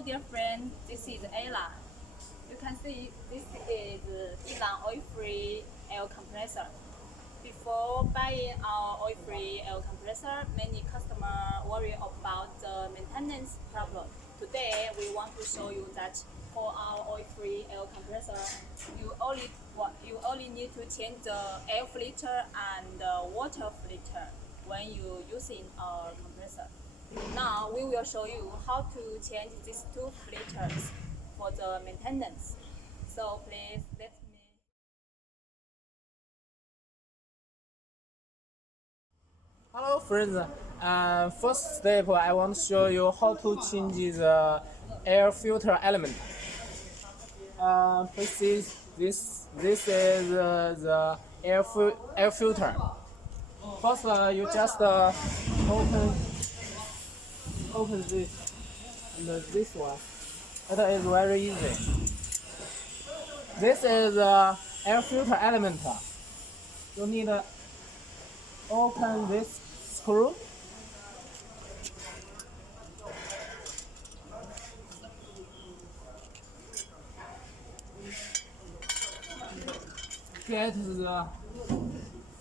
Hello dear friend, this is Elang. You can see this is Elang oil-free air compressor. Before buying our oil-free air compressor, many customers worry about the maintenance problem. Today, we want to show you that for our oil-free air compressor, you only need to change the air filter and the water filter when you using our compressor. Now we will show you how to change these two filters for the maintenance. So please let me. Hello friends, first step I want to show you how to change the air filter element. Please see this is the air filter. First you just open this and this one. It is very easy. This is air filter element. You need to open this screw. Get the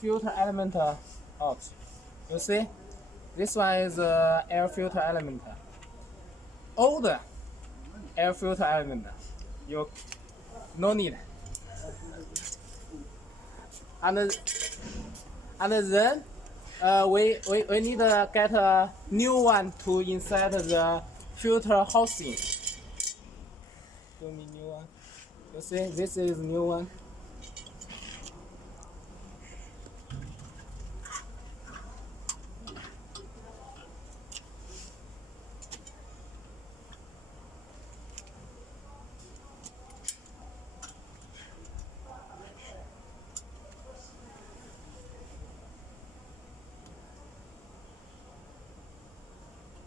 filter element out. You see, this one is the air filter element. Old air filter element, you no need. And then we need to get a new one to insert the filter housing. Show me new one. You see, this is new one.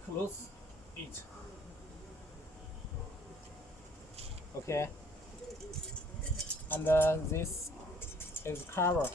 Close it. Okay. And this is cover.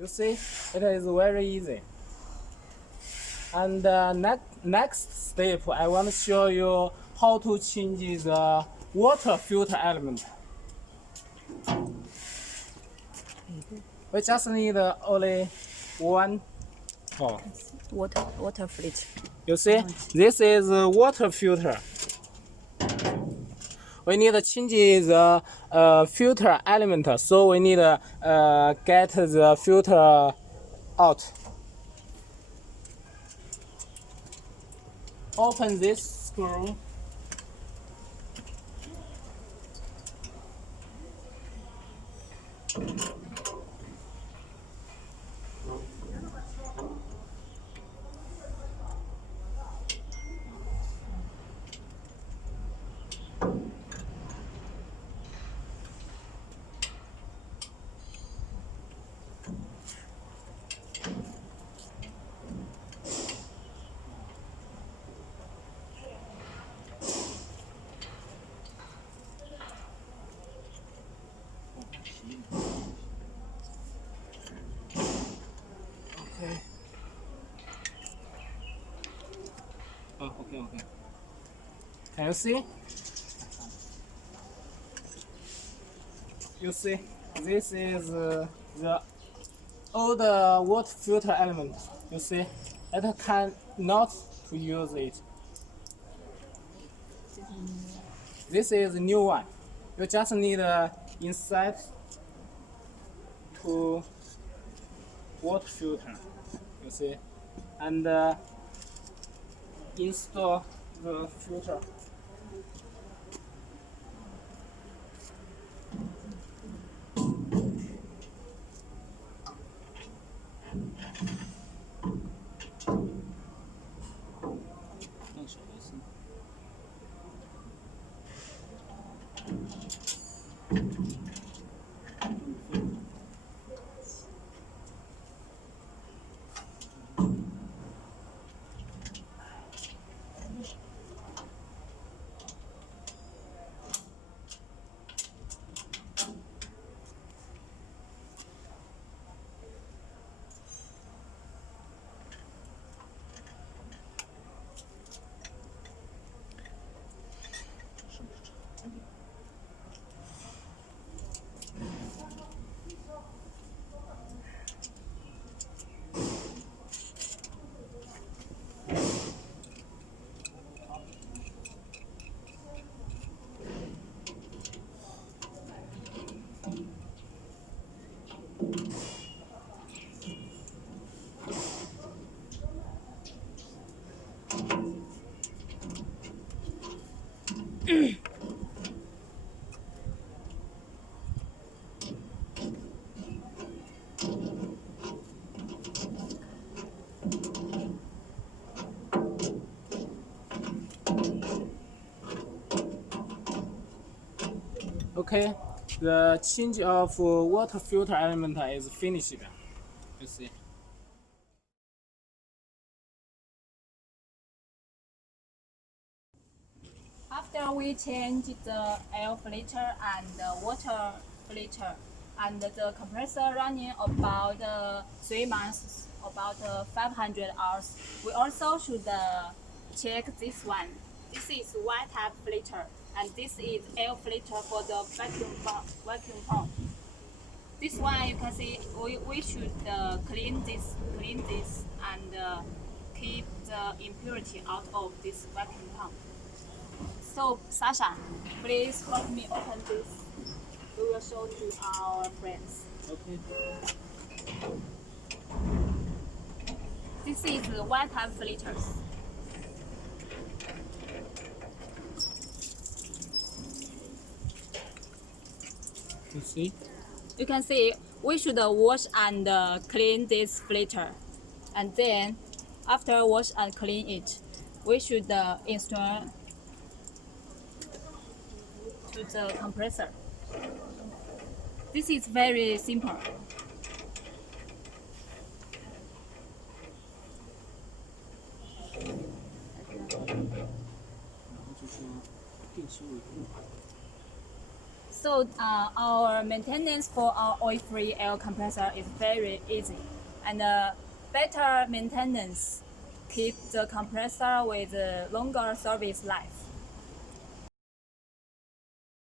You see, it is very easy. And next step, I want to show you how to change the water filter element. We just need only one. Oh. Water filter. You see, this is a water filter. We need to change the filter element, so we need to get the filter out. Open this screw. Okay. Oh, okay. Can you see? You see, this is the old water filter element. You see, it cannot to use it. This is a new one. You just need insert to water filter. You see, and install the filter. Okay, the change of water filter element is finished. You see. After we change the air filter and the water filter and the compressor running about 3 months, about 500 hours, we also should check this one. This is Y type filter and this is air filter for the vacuum pump. This one you can see we should clean this and keep the impurity out of this vacuum pump. So Sasha, please help me open this. We will show to our friends. Okay. This is the Y type filters. You see. You can see we should wash and clean this filter, and then after wash and clean it, we should install to the compressor. This is very simple. So our maintenance for our oil-free air compressor is very easy, and better maintenance keep the compressor with longer service life.